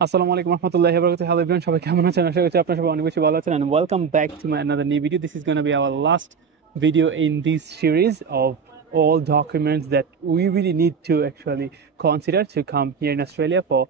আসসালামু আলাইকুম রহমতুল্লাহি ওয়া বারাকাতুহু। হ্যালো এভরিওয়ান, সবাই কেমন আছেন? আশা করছি আপনারা সবাই অনেক বেশি ভালো আছেন and welcome back to my another new video. This is going to be our last video in this series of all documents that we really need to actually consider to come here in Australia for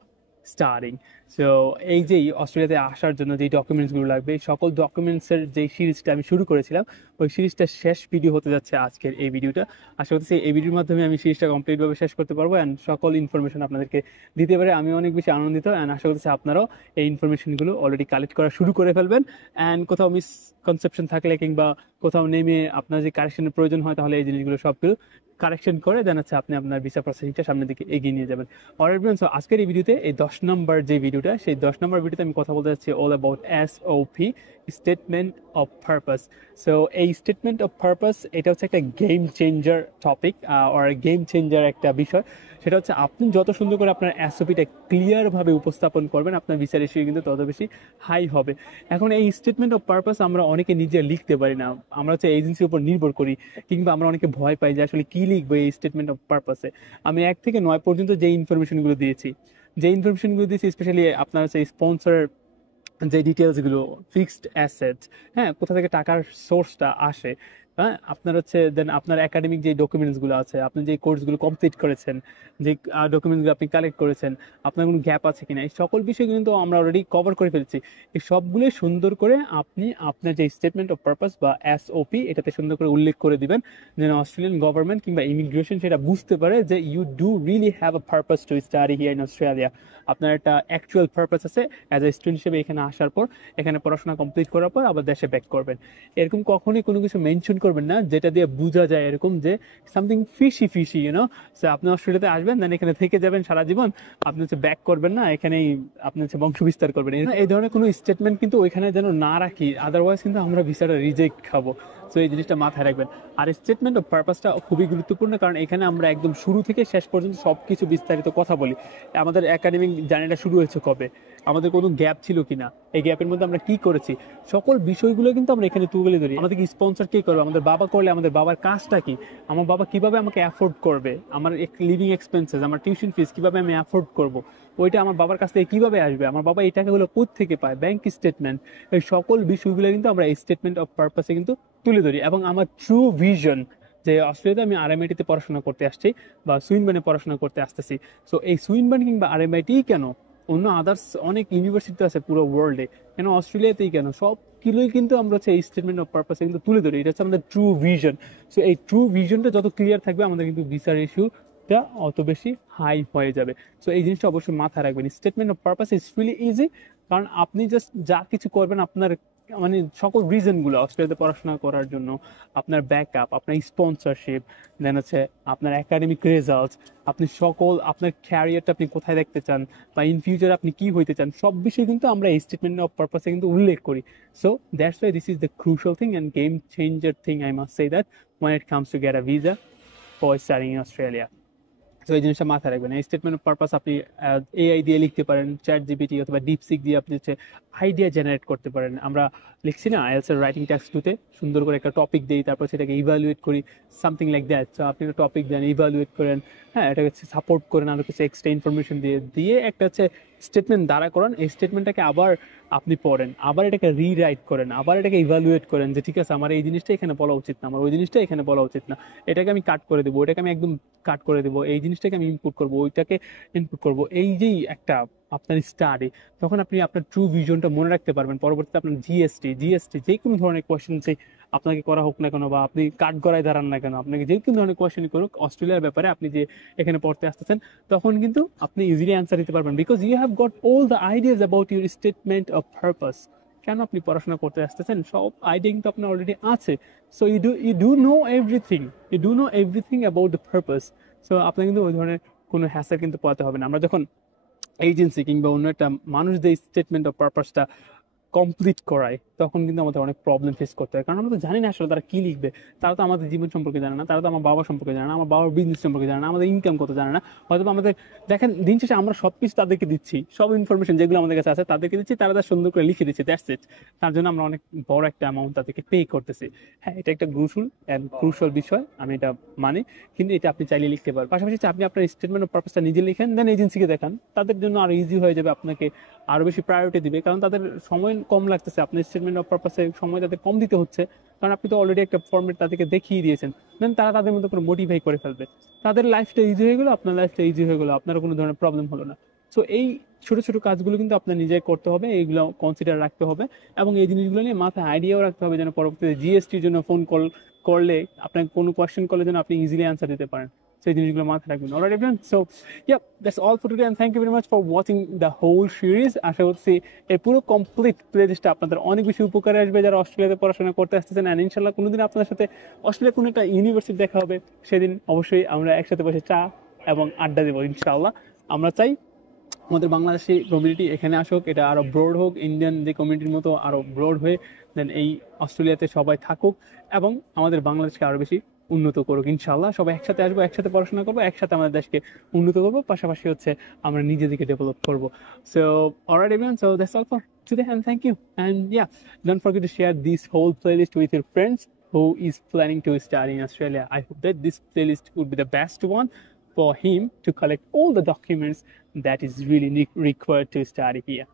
studying. So এই যে অস্ট্রেলিয়াতে আসার জন্য যে ডকুমেন্টসগুলো লাগবে, এই সকল ডকুমেন্টসের যে সিরিজটা আমি শুরু করেছিলাম, ওই সিরিজটা শেষ ভিডিও হতে যাচ্ছে আজকের এই ভিডিওটা। আশা করছি এই ভিডিওর মাধ্যমে আমি সিরিজটা কমপ্লিটভাবে শেষ করতে পারবো অ্যান্ড সকল ইনফরমেশন আপনাদেরকে দিতে পারে আমি অনেক বেশি আনন্দিত। অ্যান্ড আশা করছি আপনারাও এই ইনফরমেশনগুলো অলরেডি কালেক্ট করা শুরু করে ফেলবেন। অ্যান্ড কোথাও মিসকনসেপশন থাকলে কিংবা কোথাও নেমে আপনার যে কারেকশনের প্রয়োজন হয়, তাহলে এই জিনিসগুলো সবগুলো কারেকশন করে দেন হচ্ছে আপনি আপনার ভিসা প্রসেসিংটা সামনের দিকে এগিয়ে নিয়ে যাবেন। অলরাইট ফ্রেন্ডস, আজকের এই ভিডিওতে এই 10 নম্বর যে ভিডিওটা, সেই 10 নম্বর ভিডিওতে আমি কথা বলতে যাচ্ছি all about SOP, statement of purpose. So এই স্টেটমেন্ট অফ পারপাস এটা হচ্ছে একটা গেম চেঞ্জার টপিক আর গেম চেঞ্জার একটা বিষয়। সেটা হচ্ছে আপনি যত সুন্দর করে আপনার এসওপিটা ক্লিয়ারভাবে উপস্থাপন করবেন, আপনার ভিসা রেশিও কিন্তু তত বেশি হাই হবে। এখন এই স্টেটমেন্ট অফ পারপাস আমরা অনেকে নিজে লিখতে পারি না, আমরা হচ্ছে এজেন্সির উপর নির্ভর করি, কিংবা আমরা অনেকে ভয় পাই যে আসলে কি লিখবো এই স্টেটমেন্ট অফ পারপাসে। আমি 1 থেকে 9 পর্যন্ত যে ইনফরমেশনগুলো দিয়েছি, স্পেশালি আপনার হচ্ছে স্পন্সর যে ডিটেলসগুলো, ফিক্সড অ্যাসেটস, হ্যাঁ, কোথা থেকে টাকার সোর্সটা আসে, হ্যাঁ, আপনার হচ্ছে দেন আপনার একাডেমিক যে ডকুমেন্টসগুলো আছে, আপনি যে কোর্সগুলো কমপ্লিট করেছেন, যে ডকুমেন্টসগুলো আপনি কালেক্ট করেছেন, আপনার কোনো গ্যাপ আছে কিনা, এই সকল বিষয়গুলো কিন্তু আমরা অলরেডি কভার করে ফেলছি। এই সবগুলো সুন্দর করে আপনি আপনার যে স্টেটমেন্ট অফ পারপাস বা এসওপি, এটাতে সুন্দর করে উল্লেখ করে দিবেন, যেন অস্ট্রেলিয়ান গভর্নমেন্ট কিংবা ইমিগ্রেশন সেটা বুঝতে পারে যে you do really have a purpose to study here in Australia. আপনার একটা অ্যাকচুয়াল পারপাস আছে অ্যাজ এ স্টুডেন্ট হিসেবে এখানে আসার পর, এখানে পড়াশোনা কমপ্লিট করার পর আবার দেশে ব্যাক করবেন। এরকম কখনোই কোনো কিছু মেনশন করবেন না যেটা দিয়ে বোঝা যায় এরকম যে সামথিং ফিশি সো আপনি অস্ট্রেলিয়াতে আসবেন, দেন এখানে থেকে যাবেন সারা জীবন, আপনি হচ্ছে ব্যাক করবেন না, এখানেই আপনি হচ্ছে বংশ বিস্তার করবেন। এই ধরনের কোনো স্টেটমেন্ট কিন্তু ওইখানে যেন না রাখি, আদারওয়াইজ কিন্তু আমরা ভিসাটা রিজেক্ট খাবো। সো এই জিনিসটা মাথায় রাখবেন। আর স্টেটমেন্ট অফ পারপাসটা খুবই গুরুত্বপূর্ণ, কারণ এখানে আমরা একদম শুরু থেকে শেষ পর্যন্ত সবকিছু বিস্তারিত কথা বলি। আমাদের একাডেমিক জার্নিটা শুরু হয়েছে কবে, আমাদের কোনো গ্যাপ ছিল কিনা, এই গ্যাপের মধ্যে আমরা কি করেছি, সকল বিষয়গুলো কিন্তু আমরা এখানে তুলে ধরি। আমাদেরকে স্পন্সর কে করবে, আমাদের বাবা করলে আমাদের বাবার কাজটা কি, আমার বাবা কিভাবে আমাকে অ্যাফোর্ড করবে, আমার লিভিং এক্সপেন্সেস, আমার টিউশন ফিস কিভাবে আমি অ্যাফোর্ড করব, ওইটা আমার বাবার কাছ থেকে কিভাবে আসবে, আমার বাবা এই টাকাগুলো কোথা থেকে পায়, ব্যাংক স্টেটমেন্ট, এই সকল বিষয়গুলো কিন্তু আমরা এই স্টেটমেন্ট অফ পারপাসে কিন্তু তুলে ধরি। এবং আমার ট্রু ভিশন যে অস্ট্রেলিয়াতে আমি আরএমআইটিতে পড়াশোনা করতে আসছি বা সুইনবার্নে পড়াশোনা করতে আসতেছি, সো এই সুইনবার্ন কিংবা আরএমআইটি কেন, অন্য আদার্স অনেক ইউনিভার্সিটি আছে পুরো ওয়ার্ল্ডে, কেন অস্ট্রেলিয়াতেই কেন, সব কিলোই কিন্তু আমরা হচ্ছে এই স্টেটমেন্ট অফ পারপাসে কিন্তু তুলে ধরি। এটা হচ্ছে আমাদের ট্রু ভিশন। সো এই ট্রু ভিশনটা যত ক্লিয়ার থাকবে, আমাদের কিন্তু ভিসার ইস্যুটা অত বেশি হাই হয়ে যাবে। সো এই জিনিসটা অবশ্যই মাথায় রাখবেন। Statement of purpose is really easy, কারণ আপনি জাস্ট যা কিছু করবেন, আপনার মানে সকল রিজনগুলো অস্ট্রেলিয়াতে পড়াশোনা করার জন্য, আপনার ব্যাকআপ, আপনার স্পন্সরশিপ, দেন হচ্ছে আপনার একাডেমিক রেজাল্টস, আপনি সকল আপনার ক্যারিয়ারটা আপনি কোথায় দেখতে চান বা ইন ফিউচার আপনি কি হইতে চান, সব বিষয় কিন্তু আমরা এই স্টেটমেন্ট অফ পারপাসে কিন্তু উল্লেখ করি। So that's why this is the crucial thing and game changer thing, I must say that, when it comes to get a visa for studying in Australia. তো এই জিনিসটা মাথায় রাখবেন। এই স্টেটমেন্ট অফ পারপাস আপনি এআই দিয়ে লিখতে পারেন, চ্যাট জিপিটি অথবা ডিপসিক দিয়ে আপনি হচ্ছে আইডিয়া জেনারেট করতে পারেন। আমরা লিখছি না আইএলটিএস এর রাইটিং টাস্ক 2-তে, সুন্দর করে একটা টপিক দিই, তারপর সেটাকে ইভালুয়েট করি, সামথিং লাইক দ্যাট। তো আপনি একটা টপিক দেন, ইভালুয়েট করেন, হ্যাঁ, এটাকে সাপোর্ট করেন আরো কিছু এক্সট্রা ইনফরমেশন দিয়ে দিয়ে একটা হচ্ছে স্টেটমেন্ট দাঁড়া করান। এই স্টেটমেন্টটাকে আবার আপনি পড়েন, আবার এটাকে রিরাইট করেন, আবার এটাকে ইভালুয়েট করেন যে ঠিক আছে, আমার এই জিনিসটা এখানে বলা উচিত না, আমার ওই জিনিসটা এখানে বলা উচিত না, এটাকে আমি কাট করে দেবো, ওইটাকে আমি একদম কাট করে দেবো, এই জিনিসটাকে আমি ইনপুট করবো, ওইটাকে ইনপুট করবো। এই যেই একটা আপনার স্টাডি, তখন আপনি আপনার ট্রু ভিশনটা মনে রাখতে পারবেন। পরবর্তীতে আপনার জিএসটি যে কোনো ধরনের কোয়েশ্চেন আপনাকে করা হোক না কেন, বা আপনি কাঠ গড়ায় দাঁড়ান না কেন, আপনাকে যে কোনো ধরনের কোয়েশ্চেন করুক অস্ট্রেলিয়ার ব্যাপারে, আপনি যে এখানে পড়তে আসতেছেন, তখন কিন্তু আপনি ইজিলি অ্যান্সার দিতে পারবেন, because you have got all the ideas about your statement of purpose. কেন আপনি পড়াশোনা করতে আসতেছেন, সব আইডিয়া কিন্তু আপনার অলরেডি আছে। So you do know everything about the purpose. So আপনার কিন্তু ওই ধরনের কোনো হ্যাসেল কিন্তু পাওয়াতে হবে না। আমরা যখন এজেন্সি কিংবা অন্য একটা মানুষ যে স্টেটমেন্ট অফ পারপাসটা কমপ্লিট করায়, তখন কিন্তু আমাদের অনেক প্রবলেম ফেস করতে হয়, কারণ আমরা তো জানি না আসলে তারা কি লিখবে। তারা তো আমাদের জীবন সম্পর্কে জানে না, তারা তো আমার বাবা সম্পর্কে জানে না, আমার বাবার বিজনেস সম্পর্কে জানে না, আমাদের ইনকাম কত জানে না। হয়তো আমাদের দেখেন দিন শেষে আমরা সবকিছু তাদেরকে দিচ্ছি, সব ইনফরমেশন যেগুলো আমাদের কাছে আছে তাদেরকে দিচ্ছি, তারা তার সুন্দর করে লিখে দিচ্ছে, দ্যাটস ইট। তার জন্য আমরা অনেক বড় একটা অ্যামাউন্ট তাদেরকে পে করতেছি। হ্যাঁ, এটা একটা ক্রুশাল বিষয়, আমি এটা মানি। কিন্তু এটা আপনি চাইলে লিখতে পারেন। পাশাপাশি আপনি আপনার স্টেটমেন্ট অফ পারপাসটা নিজে লিখেন, দেন এজেন্সিকে দেখান, তাদের জন্য আরো ইজি হয়ে যাবে, আপনাকে আরো বেশি প্রায়োরিটি দিবে, কারণ তাদের সময় কম লাগতেছে। আপনার স্টেটমেন্ট অফ পারপাসে সময় তাদের কম দিতে হচ্ছে, কারণ আপনি তো অলরেডি একটা ফর্মেট তাদেরকে দেখিয়ে দিয়েছেন। দেন তারা তাদের মতো করে মোটিফাই করে ফেলবে, তাদের লাইফটা ইজি হয়ে গেলো, আপনার লাইফটা ইজি হয়ে গেলো, আপনার কোনো ধরনের প্রবলেম হলো না। সো এই ছোট ছোট কাজগুলো কিন্তু আপনার নিজে করতে হবে, এইগুলো কনসিডার রাখতে হবে, এবং এই জিনিসগুলো নিয়ে মাথায় আইডিয়াও রাখতে হবে, যেন পরবর্তীতে জিএসটির জন্য ফোন করলে আপনাকে কোনো কোয়েশ্চেন করলে যেন আপনি ইজিলি অ্যান্সার দিতে পারেন। সেই জিনিসগুলো মাথায় রাখবেন। Alright everyone, so yeah, that's all for today, and thank you very much for watching the whole series. আশা করছি এই পুরো কমপ্লিট প্লেলিস্টটা আপনাদের অনেক বেশি উপকারে আসবে যারা অস্ট্রেলিয়াতে পড়াশোনা করতে আসতেছেন। অ্যান্ড ইনশাল্লাহ কোনোদিন আপনাদের সাথে অস্ট্রেলিয়া কোনো একটা ইউনিভার্সিটি দেখা হবে, সেদিন অবশ্যই আমরা একসাথে বসে চা এবং আড্ডা দেবো ইনশাআল্লাহ। আমরা চাই আমাদের বাংলাদেশি কমিউনিটি এখানে আসুক, এটা আরো ব্রড হোক, ইন্ডিয়ান যে কমিউনিটির মতো আরো ব্রড হয়ে দেন এই অস্ট্রেলিয়াতে সবাই থাকুক, এবং আমাদের বাংলাদেশকে আরো বেশি উন্নত করুক ইনশাআল্লাহ। সবাই একসাথে আসবো, একসাথে পড়াশোনা করবো, একসাথে আমাদের দেশকে উন্নত করবো, পাশাপাশি আমরা নিজেদেরকে ডেভেলপ করবো। So alright everyone, so that's all for today, and thank you. And yeah, don't forget to share this whole playlist with your friends who is planning to study in Australia. I hope that this playlist would be the best one for him to collect all the documents that is really required to study here.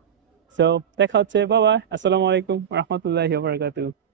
So দেখা হচ্ছে, bye bye, assalamu alaikum wa rahmatullahi wa barakatuh.